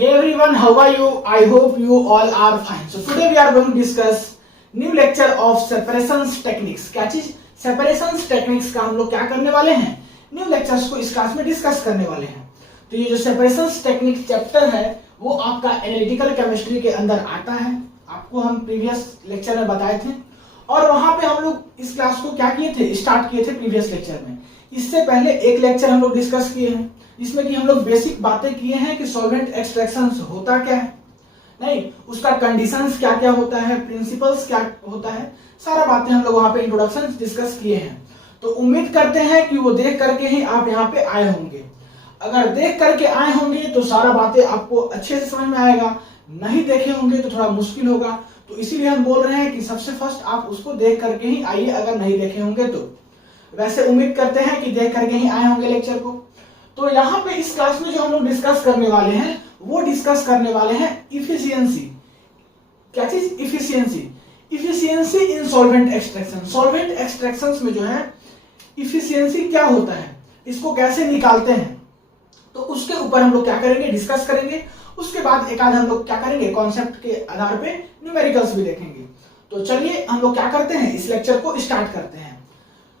Hey everyone, how are you? I hope you all are fine. So today we are going to discuss new lecture of separations techniques. क्या चीज? Separations techniques का हम लोग क्या करने वाले हैं? न्यू लेक्चर्स को इस क्लास में डिस्कस करने वाले हैं. तो ये जो separations techniques चैप्टर है वो आपका एनालिटिकल केमिस्ट्री के अंदर आता है. आपको हम प्रीवियस लेक्चर में बताए थे और वहां पे हम लोग इस क्लास को क्या किए थे, स्टार्ट किए थे प्रीवियस लेक्चर में. इससे पहले एक लेक्चर हम लोग डिस्कस किए हैं जिसमें कि हम लोग बेसिक बातें किए हैं कि सॉल्वेंट एक्सट्रैक्शंस होता क्या है, नहीं उसका कंडीशंस क्या क्या होता है, प्रिंसिपल्स क्या होता है, सारा बातें हम लोग वहां पे इंट्रोडक्शन डिस्कस किए हैं. तो उम्मीद करते हैं कि वो देख करके ही आप यहाँ पे आए होंगे. अगर देख करके आए होंगे तो सारा बातें आपको अच्छे से समझ में आएगा, नहीं देखे होंगे तो थोड़ा मुश्किल होगा. तो इसीलिए हम बोल रहे हैं कि सबसे फर्स्ट आप उसको देख करके ही आइए, अगर नहीं देखे होंगे तो. वैसे उम्मीद करते हैं कि देख करके ही आए होंगे लेक्चर को. तो यहाँ पे इस क्लास में जो हम लोग डिस्कस करने वाले हैं वो डिस्कस करने वाले हैं इफिशियंसी. क्या चीज? इफिशियंसी. इफिशियंसी इन सॉल्वेंट एक्सट्रैक्शन. सॉल्वेंट एक्सट्रैक्शंस में जो है इफिशियंसी क्या होता है, इसको कैसे निकालते हैं, तो उसके ऊपर हम लोग क्या करेंगे, डिस्कस करेंगे. उसके बाद एक आध हम लोग क्या करेंगे, कॉन्सेप्ट के आधार पे न्यूमेरिकल्स भी देखेंगे. तो चलिए हम लोग क्या करते हैं, इस लेक्चर को स्टार्ट करते हैं.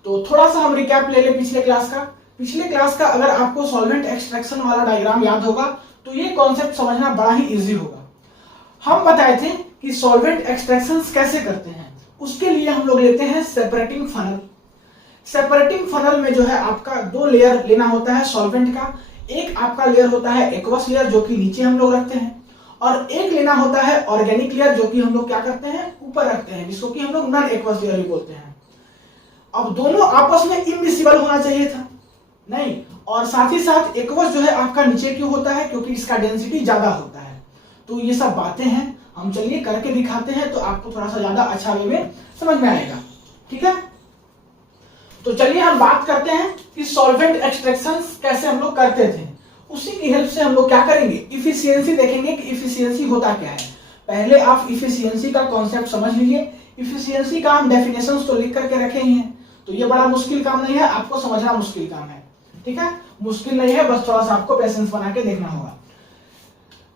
तो थोड़ा सा हम रिकैप ले लें पिछले क्लास का. पिछले क्लास का अगर आपको सॉल्वेंट एक्सट्रैक्शन वाला डायग्राम याद होगा तो ये कॉन्सेप्ट समझना बड़ा ही इजी होगा. हम बताए थे कि सॉल्वेंट एक्सट्रैक्शंस कैसे करते हैं. उसके लिए हम लोग लेते हैं सेपरेटिंग फनल. सेपरेटिंग फनल में जो है आपका दो लेयर लेना होता है सॉल्वेंट का. एक आपका लेयर होता है एक्वस लेयर जो कि नीचे हम लोग रखते हैं, और एक लेना होता है ऑर्गेनिक लेयर जो कि हम लोग क्या करते हैं, ऊपर रखते हैं, जिसको कि हम लोग नॉन एक्वस लेयर भी बोलते हैं. अब दोनों आपस में इनविजिबल होना चाहिए था, नहीं, और साथ ही साथ एक्वस जो है आपका नीचे क्यों होता है, क्योंकि इसका डेंसिटी ज्यादा होता है. तो ये सब बातें हैं, हम चलिए करके दिखाते हैं तो आपको थोड़ा सा ज्यादा अच्छा वे में समझ में आएगा. ठीक है, तो चलिए हम बात करते हैं कि सॉल्वेंट एक्सट्रैक्शंस कैसे हम लोग करते थे. उसी की हेल्प से हम लोग क्या करेंगे, इफिशियंसी देखेंगे कि इफिशियंसी होता क्या है. पहले आप इफिशियंसी का कॉन्सेप्ट समझ लीजिए. इफिशियंसी का हम डेफिनेशंस तो लिख करके रखे ही हैं, तो ये बड़ा मुश्किल काम नहीं है, आपको समझना मुश्किल काम है. ठीक है, मुश्किल नहीं है, बस थोड़ा सा आपको पेशेंस बना के देखना होगा.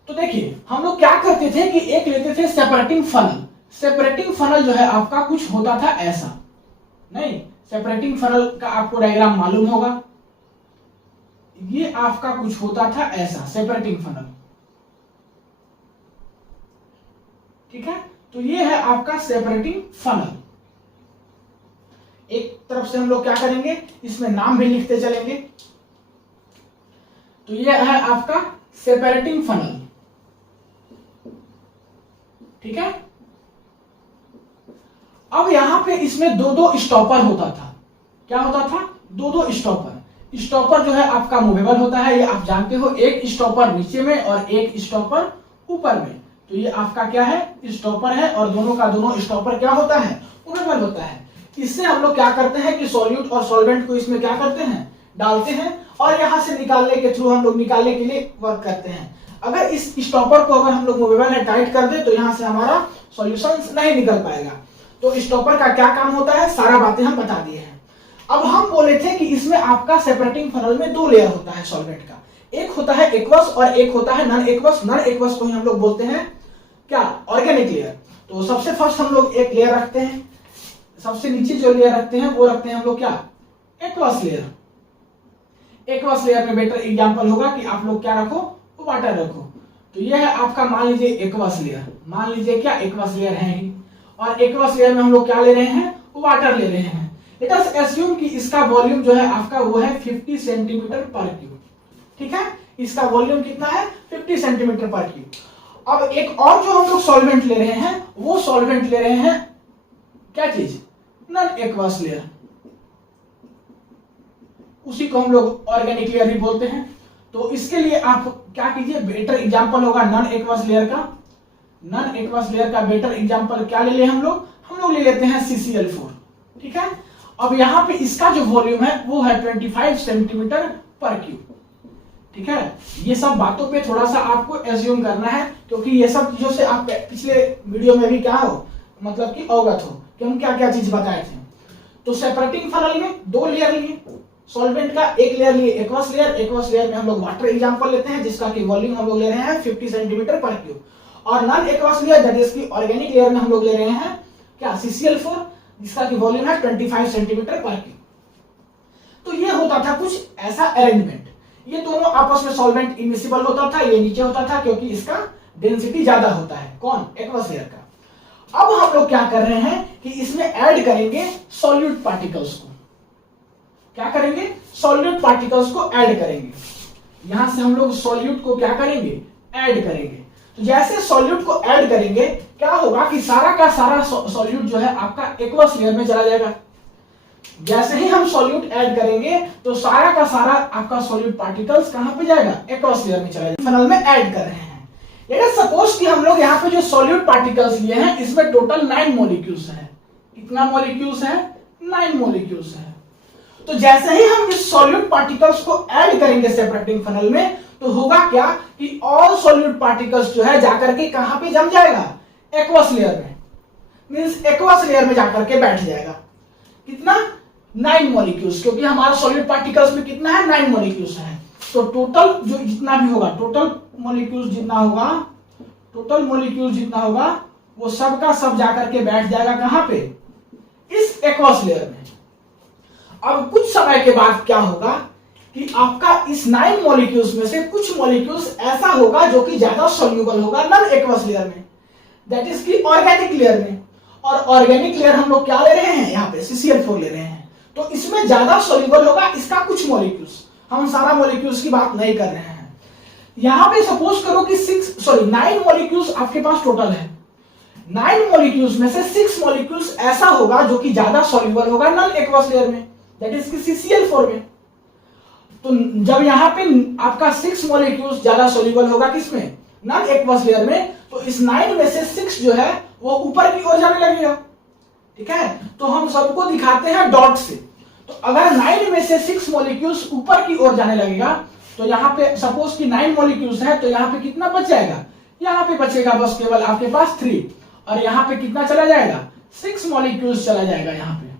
तो देखिए हम लोग क्या करते थे कि एक लेते थे सेपरेटिंग फनल. सेपरेटिंग फनल जो है आपका कुछ होता था ऐसा, नहीं, सेपरेटिंग फनल का आपको डायग्राम मालूम होगा. ये आपका कुछ होता था ऐसा सेपरेटिंग फनल. ठीक है, तो ये है आपका सेपरेटिंग फनल. एक तरफ से हम लोग क्या करेंगे, इसमें नाम भी लिखते चलेंगे. तो ये है आपका सेपरेटिंग फनल. ठीक है, अब यहां पे इसमें दो दो स्टॉपर होता था. क्या होता था, दो दो स्टॉपर. स्टॉपर जो है आपका मूवेबल होता है, ये आप जानते हो. एक स्टॉपर नीचे में और एक स्टॉपर ऊपर में. तो ये आपका क्या है, स्टॉपर है, और दोनों का दोनों स्टॉपर क्या होता है, मूवेबल होता है. इससे हम लोग क्या करते हैं कि सॉल्यूट और सॉल्वेंट को इसमें क्या करते हैं, डालते हैं, और यहां से निकालने के थ्रू हम लोग निकालने के लिए वर्क करते हैं. अगर इस स्टॉपर को अगर हम लोग मूवेबल है टाइट कर दे तो यहां से हमारा सॉल्यूशन नहीं निकल पाएगा. तो स्टॉपर का क्या काम होता है, सारा बातें हम बता दिए हैं. अब हम बोले थे कि इसमें आपका सेपरेटिंग फनल में दो लेयर होता है सॉल्वेंट का. एक होता है एक्वस और एक होता है नॉन एक्वस. नॉन एक्वस को ही हम लोग बोलते हैं क्या, ऑर्गेनिक लेयर. तो सबसे फर्स्ट हम लोग एक लेयर रखते हैं, सबसे नीचे जो लेयर रखते हैं वो रखते हैं हम लोग क्या, एक्वस लेयर. एक्वस लेयर में बेटर एग्जांपल होगा कि आप लोग क्या रखो, वाटर रखो. तो यह है आपका, मान लीजिए एक्वस लेयर, मान लीजिए क्या एक्वस लेयर है ही, और एक्वस लेयर में हम लोग क्या ले रहे हैं, वाटर ले रहे हैं. लेट अस अस्यूम कि इसका वॉल्यूम जो है आपका वो है 50 सेंटीमीटर पर क्यूब. ठीक है, इसका वॉल्यूम कितना है, 50 सेंटीमीटर पर क्यूब. अब एक और जो हम लोग सॉल्वेंट ले रहे हैं वो सॉल्वेंट ले रहे हैं क्या चीज, नॉन एक्वस लेयर. उसी को हम लोग ऑर्गेनिक लेयर भी बोलते हैं. तो इसके लिए आप क्या कीजिए, बेटर एग्जांपल होगा नॉन एक्वस लेयर का. नॉन एक्वस लेयर का बेटर एग्जांपल क्या ले ले हम लोग ले लेते हैं CCl4. ठीक है, अब यहां पे इसका जो वॉल्यूम है वो है 25 सेंटीमीटर पर क्यूब. ठीक है, ये सब बातों पे थोड़ा सा आपको एज्यूम करना है, क्योंकि ये सब चीजों से आप पिछले वीडियो में भी क्या हो, मतलब कि अवगत हो कि हम क्या क्या चीज बताए थे. तो सेपरेटिंग फनल में दो लेयर लिए, सॉल्वेंट का एक लेयर लिए एक्वस लेयर में हम लोग वाटर एग्जांपल लेते हैं जिसका कि वॉल्यूम हम लोग ले रहे हैं 50 सेंटीमीटर पर क्यूब, और non aqueous layer that is की ऑर्गेनिक लेयर में हम लोग ले रहे हैं क्या CCl4 जिसका कि वॉल्यूम है 25 सेंटीमीटर पर क्यूब। तो ये होता था कुछ ऐसा अरेंजमेंट, ये दोनों आपस में सॉल्वेंट इमिसिबल होता था, ये नीचे होता था क्योंकि इसका डेंसिटी ज्यादा होता है, कौन, एक्वस लेयर का। अब हम लोग क्या कर रहे हैं कि इसमें ऐड करेंगे सॉल्यूट पार्टिकल्स को, क्या करेंगे, सॉल्यूट पार्टिकल्स को ऐड करेंगे। यहां से हम लोग सॉल्यूट को क्या करेंगे, ऐड करेंगे। तो जैसे सॉल्यूट को ऐड करेंगे क्या होगा कि सारा का सारा सॉल्यूट जो है आपका एक्वस लेयर में चला जाएगा। जैसे ही हम सॉल्यूट ऐड करेंगे तो सारा का सारा आपका सॉल्यूट पार्टिकल्स कहां पे जाएगा, एक्वस लेयर में चला जाएगा। फनल में ऐड कर रहे हैं। लेट्स सपोज कि हम लोग यहाँ पे जो सॉल्यूट पार्टिकल्स लिए हैं इसमें टोटल 9 मॉलिक्यूल्स हैं। कितना मॉलिक्यूल्स हैं, 9 मॉलिक्यूल्स हैं। तो जैसे ही हम इस सॉल्यूट पार्टिकल्स को ऐड करेंगे सेपरेटिंग फनल में तो होगा क्या कि ऑल सॉल्यूट पार्टिकल्स जो है जाकर के कहां पे जम जाएगा, एक्वस लेयर में, मींस एक्वस लेयर में जाकर के बैठ जाएगा। कितना, 9 मॉलिक्यूल्स, क्योंकि हमारा सॉल्यूट पार्टिकल्स में कितना है, 9 मॉलिक्यूल्स है। तो टोटल जो जितना भी होगा, टोटल मॉलिक्यूल्स जितना होगा वो सब का सब जाकर के बैठ जाएगा कहां पे, इस एक्वस लेयर में। अब कुछ समय के बाद क्या होगा कि आपका इस 9 मॉलिक्यूल्स में से कुछ मॉलिक्यूल्स ऐसा होगा जो कि ज्यादा सॉल्यूबल होगा नॉन एक्वस लेयर में, दैट इज की ऑर्गेनिक लेयर में। और ऑर्गेनिक लेयर हम लोग क्या ले रहे हैं, यहाँ पे CCl4 ले रहे हैं। तो इसमें ज्यादा सॉल्यूबल होगा इसका कुछ मॉलिक्यूल्स, हम सारा मॉलिक्यूल्स की बात नहीं कर रहे हैं। यहां पे सपोज करो कि 9 मॉलिक्यूल्स आपके पास टोटल है। 9 मॉलिक्यूल्स में से 6 मॉलिक्यूल्स ऐसा होगा जो कि ज्यादा सॉल्यूबल होगा नॉन एक्वस लेयर में, दैट इज की CCl4 में। तो जब यहाँ पे आपका 6 मॉलिक्यूल्स ज्यादा सॉल्यूबल होगा किसमें, नॉन एक्वस लेयर में, तो इस 9 में से 6 जो है वो ऊपर की ओर जाने लगेगा। ठीक है, तो हम सबको दिखाते हैं डॉट से। तो अगर 9 में से 6 मॉलिक्यूल्स ऊपर की ओर जाने लगेगा तो यहाँ पे सपोज कि 9 मॉलिक्यूल्स है तो यहाँ पे कितना बच जाएगा, यहाँ पे बचेगा बस केवल आपके पास 3, और यहाँ पे कितना चला जाएगा, 6 मॉलिक्यूल्स चला जाएगा यहाँ पे,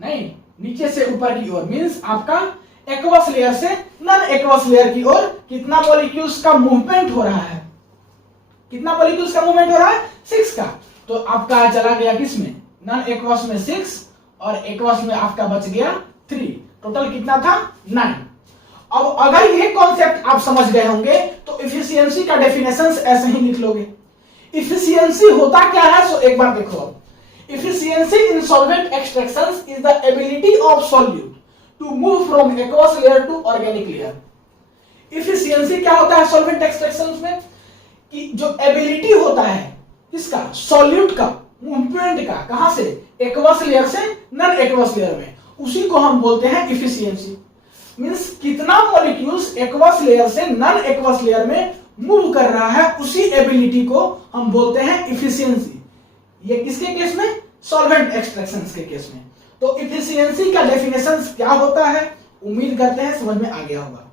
नहीं, नीचे से ऊपर की ओर, मींस आपका एक्वस लेयर से नॉन एक्वस लेयर की ओर कितना मॉलिक्यूल्स का मूवमेंट हो रहा है, कितना मॉलिक्यूल्स का मूवमेंट हो रहा है, 6 का। तो आपका चला गया किसमें, नॉन एक्वस में 6 और एक्वस में आपका बच गया 3, टोटल कितना था, 9। अब अगर ये कॉन्सेप्ट आप समझ गए होंगे तो इफिशियंसी का डेफिनेशन ऐसे ही लिख लोगे। इफिशियंसी होता क्या है, सो एक बार देखो। अब efficiency in solvent extractions is the ability of solute to move from aqueous layer to organic layer। efficiency क्या होता है solvent extractions में, कि जो ability होता है किसका, solute का, मूवमेंट का, कहां से, aqueous layer से non aqueous layer में, उसी को हम बोलते हैं efficiency। मींस कितना मॉलिक्यूल्स aqueous layer से non aqueous layer में मूव कर रहा है, उसी ability को हम बोलते हैं efficiency। ये किसके केस में, सॉल्वेंट एक्सट्रैक्शंस के केस में। तो इफिशियंसी का डेफिनेशन क्या होता है, उम्मीद करते हैं समझ में आ गया होगा।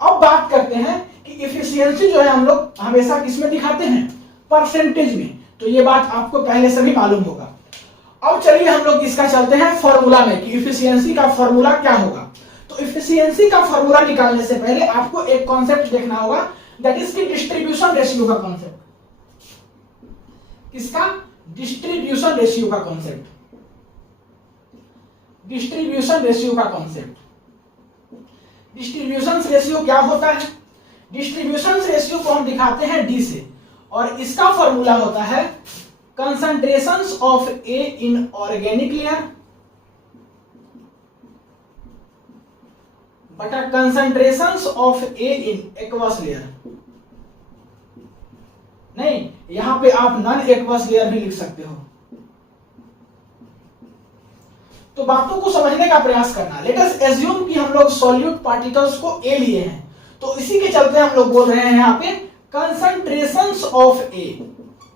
अब बात करते हैं कि इफिशियंसी जो है हम लोग हमेशा किसमें दिखाते हैं, परसेंटेज में। तो ये बात आपको पहले से भी मालूम होगा। अब चलिए हम लोग इसका चलते हैं फॉर्मूला में कि इफिशियंसी का फॉर्मूला क्या होगा। तो इफिशियंसी का फॉर्मूला निकालने से पहले आपको एक कॉन्सेप्ट देखना होगा, दैट इज की डिस्ट्रीब्यूशन रेशियो का कॉन्सेप्ट। किसका, डिस्ट्रीब्यूशन रेशियो का कॉन्सेप्ट। डिस्ट्रीब्यूशन रेशियो का कॉन्सेप्ट। डिस्ट्रीब्यूशन रेशियो क्या होता है, डिस्ट्रीब्यूशन रेशियो को हम दिखाते हैं डी से, और इसका फॉर्मूला होता है concentrations of A in organic layer बटा concentrations of A in aqueous layer. नहीं, यहां पे आप नॉन एक्वस लेयर भी लिख सकते हो। तो बातों को समझने का प्रयास करना। लेट अस एज्यूम कि हम लोग सॉल्यूट पार्टिकल्स को ए लिए हैं, तो इसी के चलते हम लोग बोल रहे हैं यहाँ पे कंसंट्रेशंस ऑफ ए।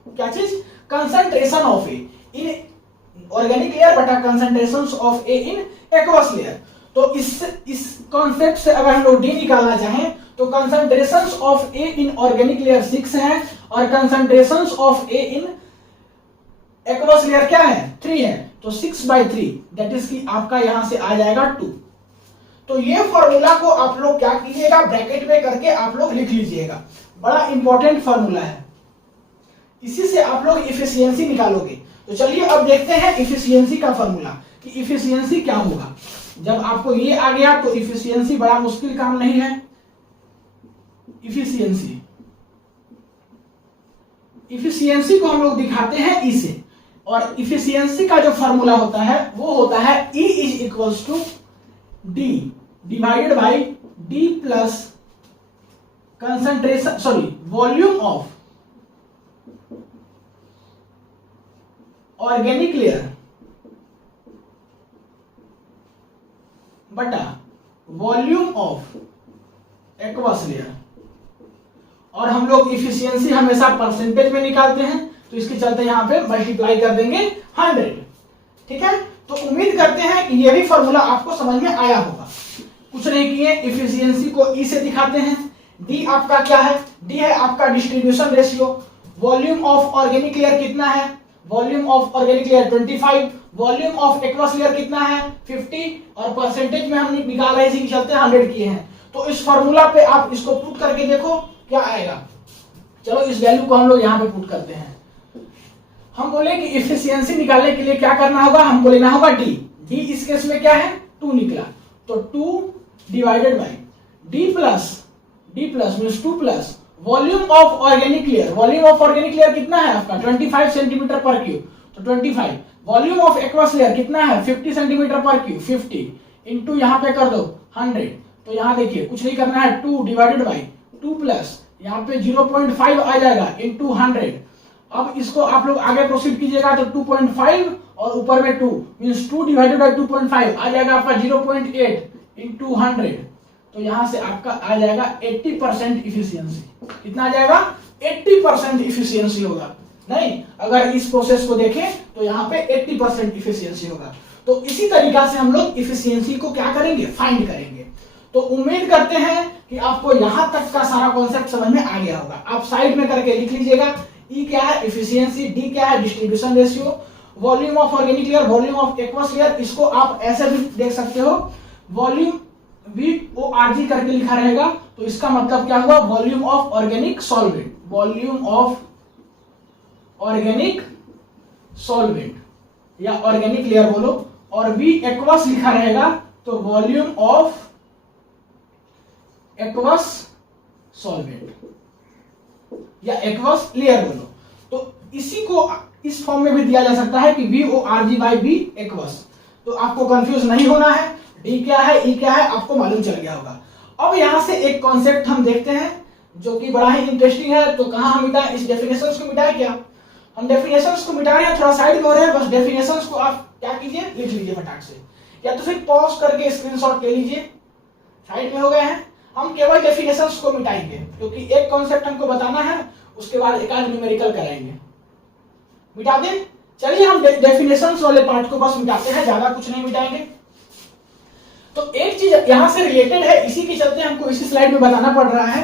क्या चीज, concentration of A in organic layer बटा concentrations of A in aqueous layer. तो इस कॉन्सेप्ट से अगर हम लोग डी निकालना चाहें तो concentrations of A in organic layer 6 है और concentrations of A in aqueous layer क्या है, 3 है। तो 6/3 दैट इज कि आपका यहां से आ जाएगा 2। तो ये फॉर्मूला को आप लोग क्या कीजिएगा, ब्रैकेट में करके आप लोग लिख लीजिएगा, बड़ा इंपॉर्टेंट फॉर्मूला है, इसी से आप लोग इफिशियंसी निकालोगे। तो चलिए अब देखते हैं इफिशियंसी का फॉर्मूला कि इफिशियंसी क्या होगा। जब आपको ये आ गया तो इफिशियंसी बड़ा मुश्किल काम नहीं है। इफिशियंसी को हम लोग दिखाते हैं ई से, और इफिशियंसी का जो फॉर्मूला होता है वो होता है E is equals to D divided by D plus volume of organic layer बटा वॉल्यूम ऑफ एक्वस लेयर। और हम लोग इफिशियंसी हमेशा परसेंटेज में निकालते हैं, तो इसके चलते यहां पे मल्टीप्लाई कर देंगे 100। ठीक है, तो उम्मीद करते हैं कि ये भी फॉर्मूला आपको समझ में आया होगा। कुछ नहीं किए, इफिशियंसी को ई से दिखाते हैं। डी आपका क्या है, डी है आपका distribution ratio. Volume of organic layer कितना है, volume of organic layer 25, volume of aqueous layer कितना है 50, और परसेंटेज में हम निकाल रहे हैं, इसी के चलते 100 किए हैं। तो इस फॉर्मूला पे आप इसको पुट करके देखो क्या आएगा। चलो इस वैल्यू को हम लोग यहाँ पे पुट करते हैं। हम बोले कि इफिशियंसी निकालने के लिए क्या करना होगा, हमको लेना होगा डी। डी इस केस में क्या है 2 निकला, तो 2 divided by D plus means 2 plus volume of organic layer. Volume of organic layer कितना है आपका 25 सेंटीमीटर पर क्यूब, तो 25। वॉल्यूम ऑफ एक्वस लेयर कितना है 50 सेंटीमीटर पर क्यूब, 50 इंटू यहाँ पे कर दो 100। तो यहाँ देखिए कुछ नहीं करना है, 2 डिवाइडेड बाई 2 प्लस यहाँ पे 0.5 आ जाएगा इंटू 100। अब इसको आप लोग आगे प्रोसीड कीजिएगा तो 2.5 और ऊपर में 2 मींस 2 डिवाइडेड बाई 2.5 आ जाएगा आपका 0.8 इंटू 100। तो यहां से आपका आ जाएगा 80% इफिशियंसी। कितना आ जाएगा 80% इफिशियंसी होगा। नहीं, अगर इस प्रोसेस को देखें तो यहाँ पे 80% इफिशियंसी होगा। तो इसी तरीका से हम लोग इफिशियंसी को क्या करेंगे, फाइंड करेंगे। तो उम्मीद करते हैं कि आपको यहां तक का सारा कॉन्सेप्ट समझ में आ गया होगा। आप साइड में करके लिख लीजिएगा, ई क्या है इफिशियंसी, डी क्या है distribution ratio, volume of organic layer, volume of aqueous layer. इसको आप ऐसे भी देख सकते हो, वॉल्यूम VORG करके लिखा रहेगा, तो इसका मतलब क्या हुआ volume of organic solvent, volume of organic solvent या ऑर्गेनिक लेयर बोलो। और V एक्वस लिखा रहेगा तो वॉल्यूम ऑफ एक्वस सॉल्वेंट या एक्वस लेयर बोलो। तो इसी को इस फॉर्म में भी दिया जा सकता है कि VORG बाई B एक्वस। तो आपको कंफ्यूज नहीं होना है, डी क्या है ई क्या है आपको मालूम चल गया होगा। अब यहां से एक कॉन्सेप्ट हम देखते हैं जो कि बड़ा ही इंटरेस्टिंग है। तो कहां हम मिटाएं, इस डेफिनेशंस को मिटाएं क्या, हम डेफिनेशंस को मिटा रहे हैं, थोड़ा साइड में हो रहे हैं, बस डेफिनेशंस को आप क्या कीजिए लिख लीजिए फटाक से, या तो फिर पॉज करके स्क्रीनशॉट ले लीजिए। साइड में हो गए हैं, हम केवल डेफिनेशंस को मिटाएंगे क्योंकि एक कॉन्सेप्ट हमको बताना है, उसके बाद एक आध न्यूमेरिकल कराएंगे। मिटा दें, चलिए हम डेफिनेशंस वाले पार्ट को बस मिटाते हैं, ज्यादा कुछ नहीं मिटाएंगे। तो एक चीज यहां से रिलेटेड है, इसी के चलते हमको इसी स्लाइड में बताना पड़ रहा है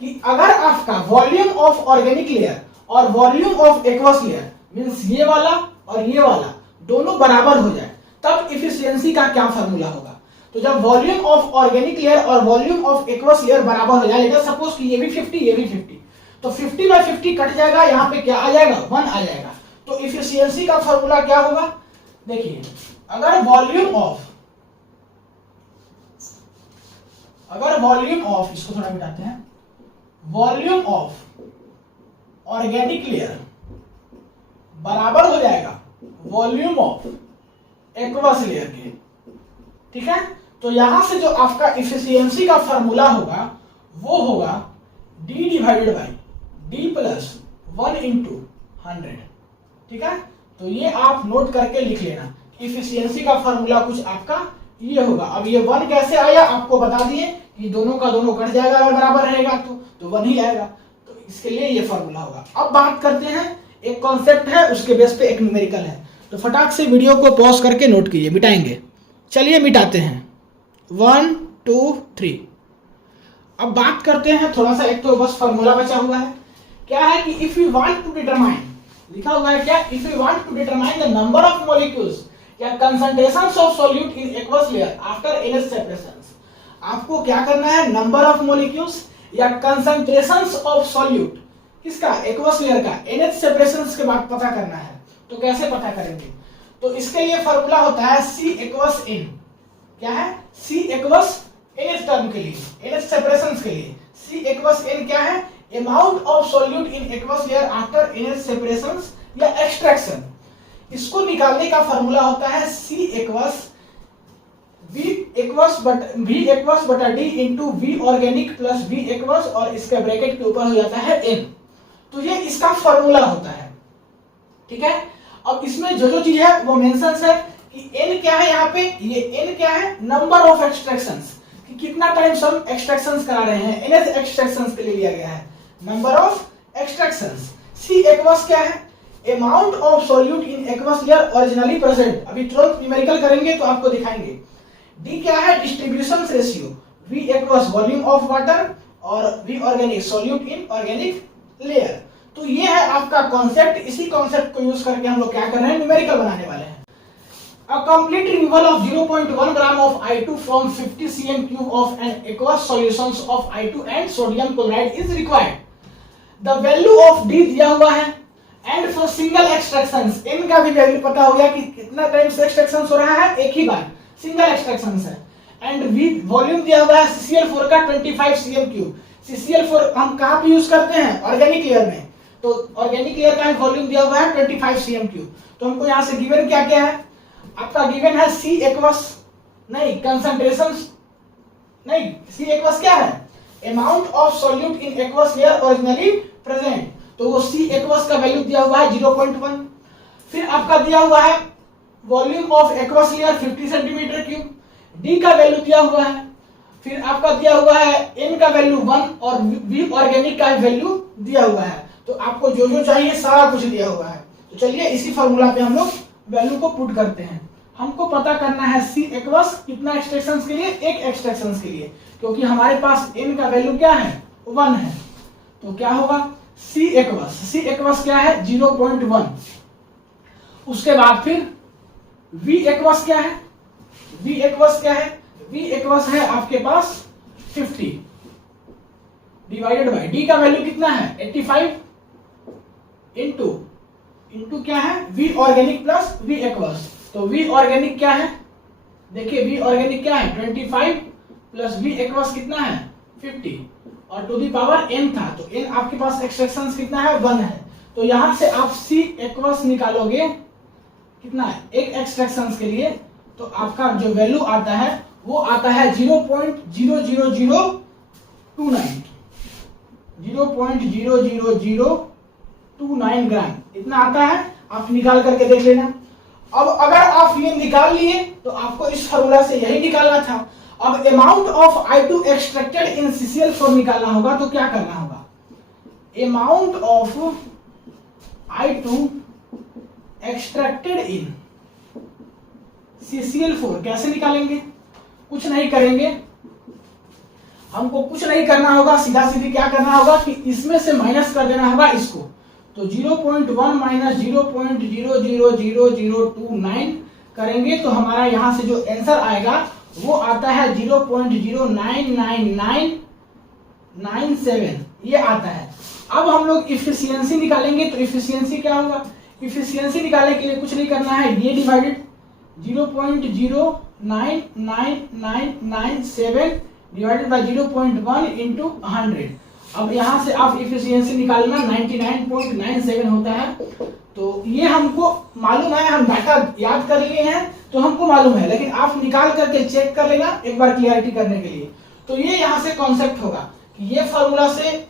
कि अगर आपका वॉल्यूम ऑफ ऑर्गेनिक लेयर और volume of aqueous layer means ये वाला और ये वाला दोनों बराबर हो जाए तब इफिशियंसी का क्या फार्मूला होगा। तो जब वॉल्यूम ऑफ ऑर्गेनिक लेयर और वॉल्यूम ऑफ एक्वस लेयर बराबर हो जाएगा, सपोज कि ये भी 50 ये भी 50, तो 50/50 कट जाएगा, यहाँ पे क्या आ जाएगा 1 आ जाएगा। तो इफिशियंसी का फार्मूला क्या होगा, देखिए अगर वॉल्यूम ऑफ इसको थोड़ा मिटाते हैं, वॉल्यूम ऑफ ऑर्गेनिक लेयर बराबर हो जाएगा वॉल्यूम ऑफ एक्वस लेयर के, ठीक है। तो यहां से जो आपका इफिशियंसी का फार्मूला होगा वो होगा D divided by D plus 1 into 100, ठीक है। तो ये आप नोट करके लिख लेना, इफिशियंसी का फार्मूला कुछ आपका ये होगा। अब ये 1 कैसे आया आपको बता दिए कि दोनों का दोनों कट जाएगा, अगर बराबर रहेगा तो 1 ही आएगा, तो इसके लिए ये फार्मूला होगा। अब बात करते हैं, एक कॉन्सेप्ट है उसके बेस पे एक न्यूमेरिकल है, तो फटाक से वीडियो को पॉज करके नोट कीजिए, मिटाएंगे। चलिए मिटाते हैं, 1 2 3। अब बात करते हैं थोड़ा सा, एक तो बस फार्मूला बचा हुआ है, क्या है कि if you want to determine, लिखा हुआ है क्या, if you want to determine the number of molecules क्या concentrations of solute in aqueous layer after NH separations. आपको क्या करना है, नंबर ऑफ मॉलिक्यूल्स या कंसंट्रेशंस ऑफ सॉल्यूट किसका, एक्वस लेयर का NH सेपरेशंस के बाद पता करना है। तो कैसे पता करेंगे, तो इसके लिए फॉर्मूला होता है C एक्वस N। क्या है, C एक्वस NH टर्म के लिए, NH सेपरेशंस के लिए C एक्वस N क्या है, amount of solute in aqueous layer after NH separations या एक्सट्रैक्शन। इसको निकालने का फॉर्मूला होता है C एक्वस V एक्वस बटा D into V organic plus V aqueous और इसके ब्रैकेट के ऊपर हो जाता है N। तो ये इसका फॉर्मूला होता है, ठीक है। अब इसमें जो जो चीज है वो मेंशन है कि N क्या है, यहाँ पे ये N क्या है, नंबर ऑफ एक्सट्रैक्शंस, कि कितना टाइम्स हम एक्सट्रैक्शंस करा रहे हैं, NH एक्सट्रैक्शंस के लिए लिया गया है, number of extractions. C aqueous क्या है, amount of solute in aqueous layer originally present. अभी तुरंत न्यूमेरिकल करेंगे तो आपको दिखाएंगे। D क्या है, distribution ratio, V aqueous volume of water और V organic solute in organic layer. तो ये है आपका कॉन्सेप्ट। इसी कॉन्सेप्ट को यूज करके हम लोग क्या कर रहे हैं, न्यूमेरिकल बनाने वाले हैं। A complete removal of 0.1 gram of I2 from 50 cm cube of an aqueous solutions of I2 and sodium chloride is required. The value of D दिया हुआ है and for single extractions N का भी value पता हो गया कि कितना टाइम्स एक्सट्रैक्शन हो रहा है, एक ही बार सिंगल एक्सट्रैक्शन है। एंड V वॉल्यूम दिया हुआ है CCl4 का 25 cm क्यूब। CCl4 हम कहाँ पे यूज करते हैं, ऑर्गेनिक लेयर में, तो ऑर्गेनिक लेयर का वॉल्यूम दिया हुआ है 25 cm क्यूब। तो हमको यहाँ से गिवन क्या क्या है, आपका गिवन है C एक्वस, नहीं कंसंट्रेशन, नहीं C एक्वस क्या है, amount of solute in aqueous layer originally present. तो वो C एक्वस का वैल्यू दिया हुआ है 0.1। फिर आपका दिया हुआ है volume of aqueous layer 50 centimetre cube, D का वैल्यू दिया हुआ है। फिर आपका दिया हुआ है N का वैल्यू 1 और V ऑर्गेनिक का वैल्यू दिया हुआ है। तो आपको जो जो चाहिए सारा कुछ दिया हुआ है। तो चलिए इसी फॉर्मूला पे हम लोग वैल्यू को पुट करते हैं। हमको पता करना है C एक्वस कितना एक्सट्रैक्शंस के लिए, एक एक्सट्रैक्शंस के लिए, क्योंकि हमारे पास N का वैल्यू क्या है, 1 है। तो क्या होगा, C एक्वस क्या है 0.1। उसके बाद फिर V एक्वस क्या है, V एक्वस क्या है, V एक्वस है आपके पास 50 डिवाइडेड बाय D का वैल्यू कितना है 85 इंटू क्या है V organic plus V aqueous. तो V ऑर्गेनिक क्या है, देखिए V ऑर्गेनिक क्या है 25 प्लस V एक्वस कितना है 50 और टू दी पावर N था। तो N आपके पास एक्सट्रैक्शंस कितना है 1 है। तो यहां से आप C एक्वस निकालोगे कितना है, एक एक्सट्रैक्शंस के लिए, तो आपका जो वैल्यू आता है वो आता है 0.00029 ग्राम, इतना आता है। आप निकाल करके देख लेना। अब अगर आप ये निकाल लिए तो आपको इस फॉर्मूला से यही निकालना था। अब amount of I2 extracted in CCl4 निकालना होगा। तो क्या करना होगा, amount of I2 extracted in CCl4 कैसे निकालेंगे, कुछ नहीं करेंगे, हमको कुछ नहीं करना होगा, सीधा सीधी क्या करना होगा कि इसमें से माइनस कर देना होगा इसको। तो 0.1 माइनस 0.00029 करेंगे तो हमारा यहां से जो आंसर आएगा वो आता है 0.099997, ये आता है। अब हम लोग इफिशियंसी निकालेंगे। तो इफिशियंसी क्या होगा, इफिशियंसी निकालने के लिए कुछ नहीं करना है, ये डिवाइडेड 0.09997 डिवाइडेड बाय 0.1 इंटू 100। अब यहाँ से आप इफिशियंसी निकालना 99.97 होता है। तो ये हमको मालूम है, हम डाटा याद कर लिए हैं तो हमको मालूम है, लेकिन आप निकाल करके चेक कर लेना एक बार क्लियरिटी करने के लिए। तो ये यहाँ से कॉन्सेप्ट होगा कि ये फॉर्मूला से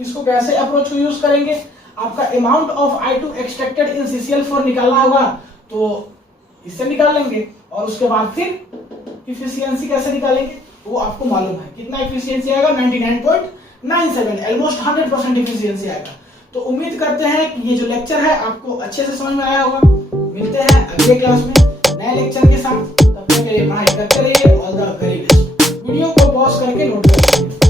इसको कैसे अप्रोच को यूज करेंगे। आपका amount of I2 extracted in CCl4 निकालना होगा तो इससे निकाल लेंगे, और उसके बाद फिर इफिशियंसी कैसे निकालेंगे वो आपको मालूम है। कितना इफिशियंसी आएगा 99.97, ऑलमोस्ट 100% इफिशियंसी आएगा। तो उम्मीद करते हैं कि ये जो लेक्चर है आपको अच्छे से समझ में आया होगा। मिलते हैं अगले क्लास में नए लेक्चर के साथ, तब तक के लिए पढ़ाई करते रहिए। All the very best. Video को पॉज करके नोट कर लीजिए।